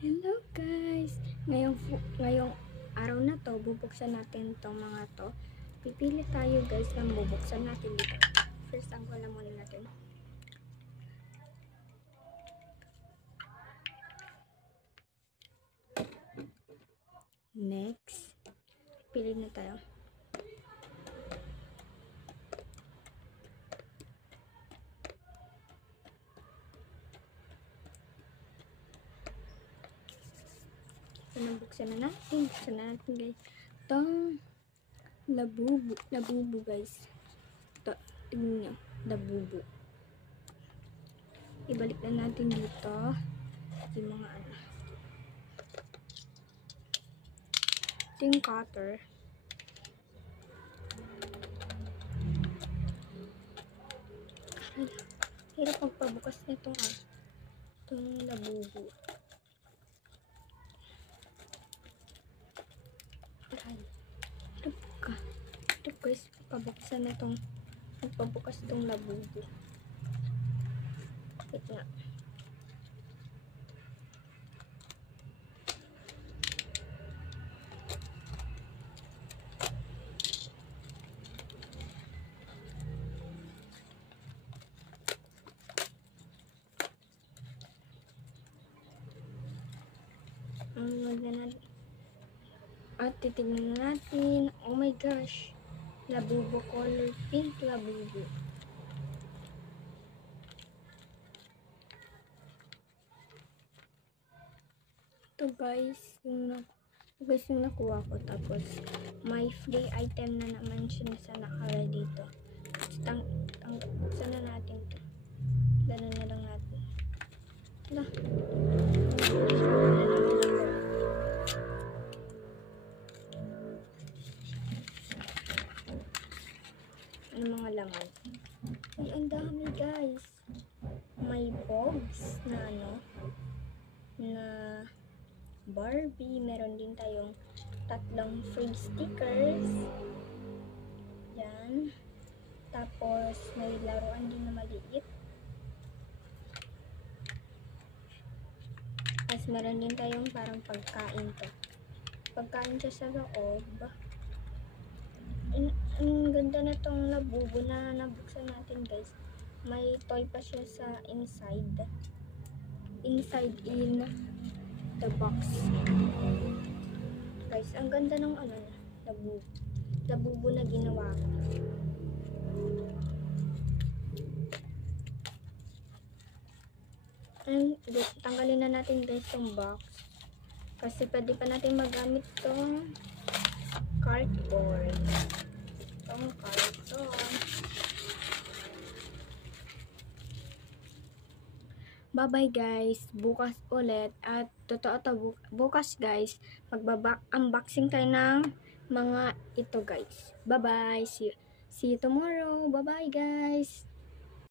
Hello guys! Ngayong araw na to, bubuksan natin tong mga to. Pipili tayo guys ng bubuksan natin dito. First, ang wala muna natin. Next, pili na tayo. Buksan na natin guys. Itong labubu guys. Ito, tingnan nyo, labubu. Ibalik na natin dito yung mga ano. Ito yung cutter. Ay, hirap magpabukas nito itong labubu. Ito guys, pabuksan na magpabukas itong labubu. Wait nga. At titignan natin. Oh my gosh. Labubu color pink labubu. Ito guys, yung nakuha ko. Tapos, may free item na naman siya sa nakalagay dito. Buksan na natin ito. Ganun na lang natin. Hala. Ano mga laman? Ay, ang dami guys. May box na na Barbie. Meron din tayong 3 free stickers. Yan. Tapos, may laruan din na maliit. Tapos, meron din tayong parang pagkain to. Pagkain siya sa loob. Ang ganda na tong labubu na nabuksan natin guys. May toy pa siya sa inside in the box. Guys, ang ganda ng labubu na ginawa ko. Tanggalin na natin guys tong box. Kasi pwede pa natin magamit tong cardboard. Itong carton. Bye-bye guys. Bukas ulit. At totoo to, bukas guys, unboxing tayo ng mga ito guys. Bye-bye. See you tomorrow. Bye-bye guys.